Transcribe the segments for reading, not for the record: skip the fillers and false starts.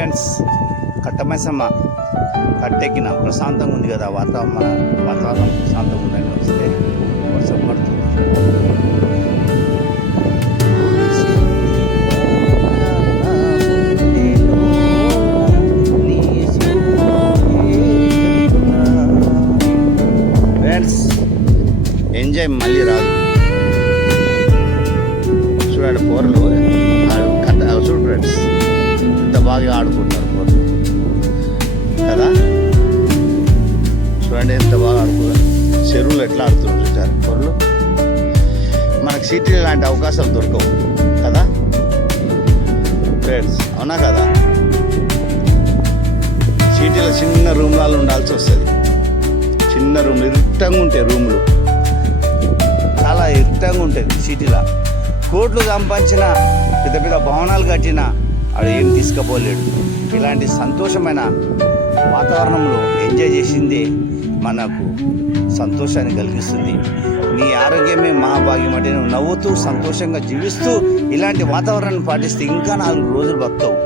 Friends, Katta Maisamma కట్టెక్కిన ప్రశాంతంగా ఉంది కదా, వాతావరణం ప్రశాంతంగా ఉందని వస్తే వర్షం పడుతుంది. ఫ్రెండ్స్, ఎంజాయ్ మళ్ళీ రాదు. చూడండి పోరలు చూడు ఫ్రెండ్స్, ఎంత బాగా ఆడుకుంటారు పోరలు కదా. చూడండి ఎంత బాగా ఆడుకుంటారు, చెరువులు ఎట్లా ఆడుతున్నారు చూసారు పోరలు. మనకు సిటీలో ఇలాంటి అవకాశాలు దొరకవు కదా ఫ్రెండ్స్, అవునా కదా. సిటీలో చిన్న రూమ్లలో ఉండాల్సి వస్తుంది. చిన్న రూమ్లు ఇరుట్టంగా ఉంటాయి, రూమ్లు చాలా ఇరుట్టంగా ఉంటుంది సిటీలో. కోట్లు సంపాదించిన పెద్ద పెద్ద భవనాలు కట్టినా ఆడు ఏం తీసుకుపోలేడు. ఇలాంటి సంతోషమైన వాతావరణంలో ఎంజాయ్ చేసిందే మనకు సంతోషాన్ని కలిగిస్తుంది. నీ ఆరోగ్యమే మహాభాగ్యం అంటే నువ్వు నవ్వుతూ సంతోషంగా జీవిస్తూ ఇలాంటి వాతావరణాన్ని పాటిస్తే ఇంకా 4 రోజులు బతుకుతావు,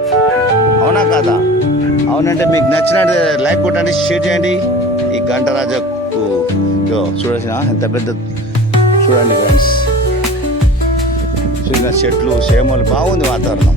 అవునా కాదా. అవునంటే మీకు నచ్చినట్టు లైక్ కొట్టండి, షేర్ చేయండి. ఈ గంటరాజకు చూడాల్సిన ఎంత పెద్ద చూడండి ఫ్రెండ్స్, చిన్న చెట్లు చేమలు బాగుంది వాతావరణం.